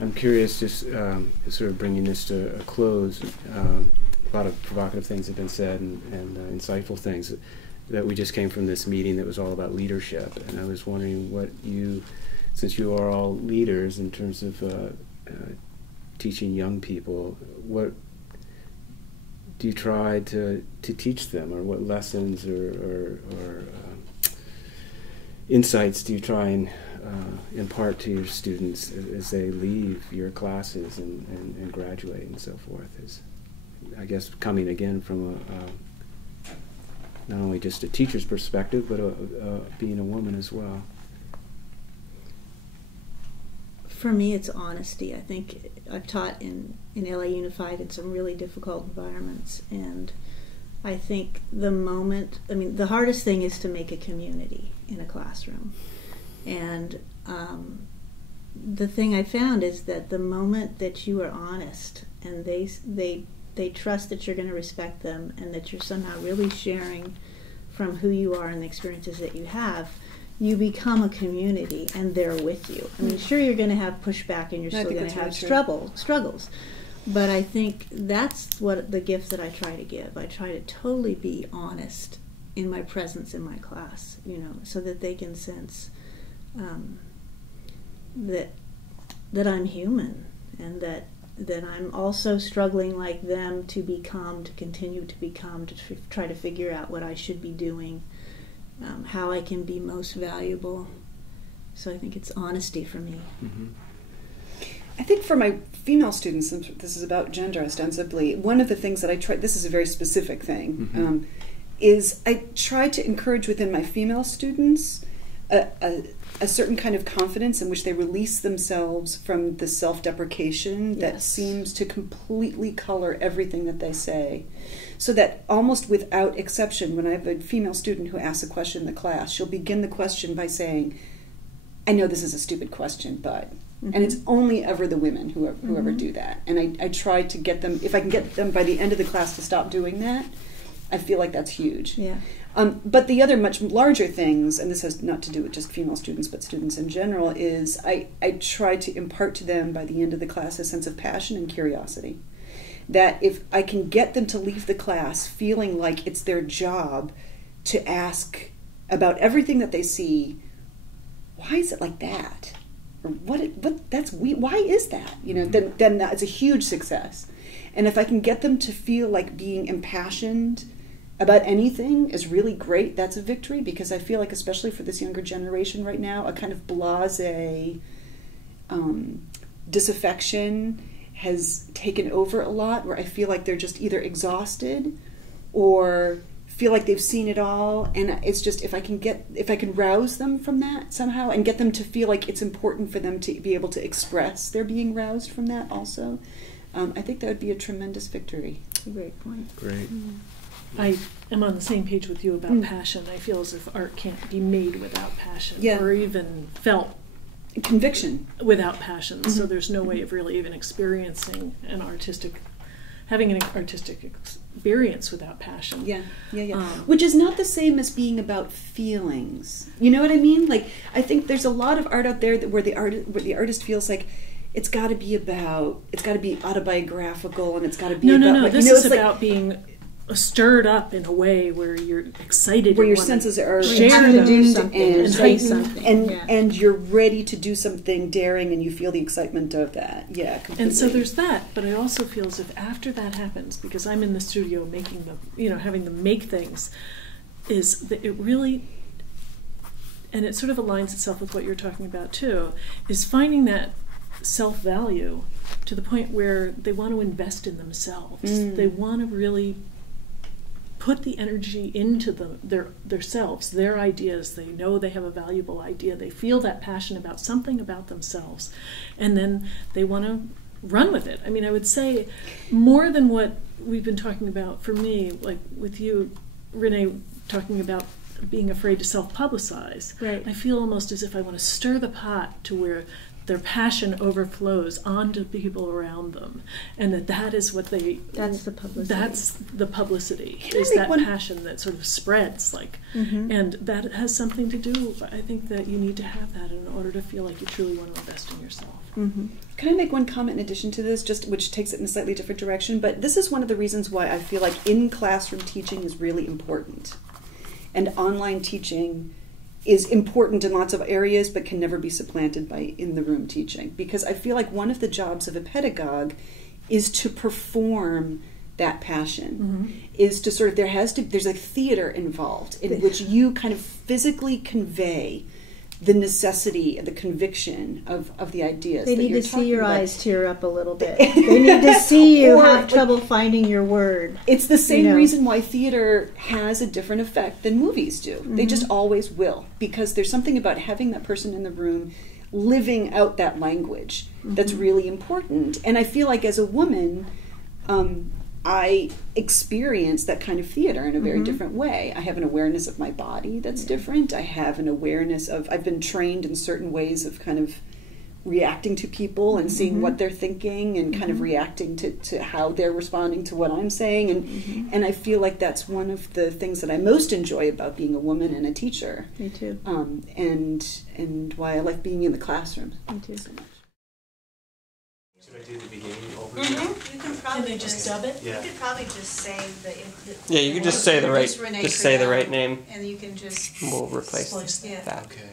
I'm curious, just sort of bringing this to a close. A lot of provocative things have been said and insightful things that we just came from this meeting that was all about leadership. And I was wondering what you, since you are all leaders in terms of teaching young people, what do you try to teach them, or what lessons or insights do you try and impart to your students as they leave your classes and graduate and so forth? Is, I guess, coming again from not only just a teacher's perspective, but being a woman as well. For me, it's honesty. I think I've taught in LA Unified in some really difficult environments, and I think the hardest thing is to make a community in a classroom. And the thing I found is that the moment that you are honest and they trust that you're going to respect them and that you're somehow really sharing from who you are and the experiences that you have, you become a community and they're with you. I mean, sure, you're going to have pushback and you're still going to have struggles. But I think that's what the gift that I try to give. I try to totally be honest in my presence in my class, so that they can sense that I'm human, and that I'm also struggling like them to continue to become, to try to figure out what I should be doing, how I can be most valuable. So I think it's honesty for me. Mm-hmm. I think for my female students, and this is about gender ostensibly, one of the things that I try, this is a very specific thing, mm-hmm. Is I try to encourage within my female students a certain kind of confidence in which they release themselves from the self-deprecation that seems to completely color everything that they say. So that almost without exception, when I have a female student who asks a question in the class, she'll begin the question by saying, I know this is a stupid question, but... Mm-hmm. And it's only ever the women who ever do that. And I try to get them, if I can get them by the end of the class to stop doing that, I feel like that's huge. Yeah. But the other much larger things, and this has not to do with just female students, but students in general, is I try to impart to them by the end of the class a sense of passion and curiosity. That if I can get them to leave the class feeling like it's their job to ask about everything that they see, why is it like that? Or why is that? Then that's a huge success. And if I can get them to feel like being impassioned about anything is really great, that's a victory, because I feel like, especially for this younger generation right now, a kind of blasé disaffection has taken over a lot, where I feel like they're just either exhausted or feel like they've seen it all. And it's just, if I can rouse them from that somehow and get them to feel like it's important for them to be able to express their being roused from that also, I think that would be a tremendous victory. Great point. Great. I am on the same page with you about passion. I feel as if art can't be made without passion, or even felt conviction without passion. So there's no way of really even experiencing having an artistic experience without passion. Which is not the same as being about feelings. You know what I mean? Like, I think there's a lot of art out there where the artist feels like it's got to be autobiographical, and it's got to be about... This is about being stirred up in a way where you're excited, where your senses are shared to do something and you're ready to do something daring, and you feel the excitement of that. Yeah, completely. And so there's that, but I also feel as if after that happens, because I'm in the studio making having them make things, is that it really, and it sort of aligns itself with what you're talking about too, is finding that self-value to the point where they want to invest in themselves. They want to really put the energy into their selves, their ideas. They know they have a valuable idea. They feel that passion about something about themselves, and then they want to run with it. I mean, I would say more than what we've been talking about for me, like with you, Renee, talking about being afraid to self-publicize. Right. I feel almost as if I want to stir the pot to where their passion overflows onto the people around them, and that is what they. That's the publicity. That's the publicity. Can I is make that one- passion that sort of spreads, like, Mhm. and that has something to do. I think that you need to have that in order to feel like you truly want to invest in yourself. Mm-hmm. Can I make one comment in addition to this, just which takes it in a slightly different direction? But this is one of the reasons why I feel like in-classroom teaching is really important. And online teaching is important in lots of areas, but can never be supplanted by in-the-room teaching. Because I feel like one of the jobs of a pedagogue is to perform that passion, is to sort of, there's a theater involved in which you kind of physically convey the necessity and the conviction of the ideas. They that need you're to see talking your about. eyes tear up a little bit. They need to see you Or, have like, trouble finding your word. It's the same You know. reason why theater has a different effect than movies do. They just always will, because there's something about having that person in the room living out that language that's really important. And I feel like as a woman, I experience that kind of theater in a very different way. I have an awareness of my body that's different. I have an awareness of, I've been trained in certain ways of kind of reacting to people and seeing what they're thinking and kind of reacting to how they're responding to what I'm saying. And I feel like that's one of the things that I most enjoy about being a woman and a teacher. Me too. And why I like being in the classroom Me too. so much. Should I do the beginning overview? You can probably they just dub it? Yeah. You could probably just say the. Yeah, you could just say the right, Renee just say the Kredell, right name. And you can just. We'll replace Splice Yeah. that. Okay.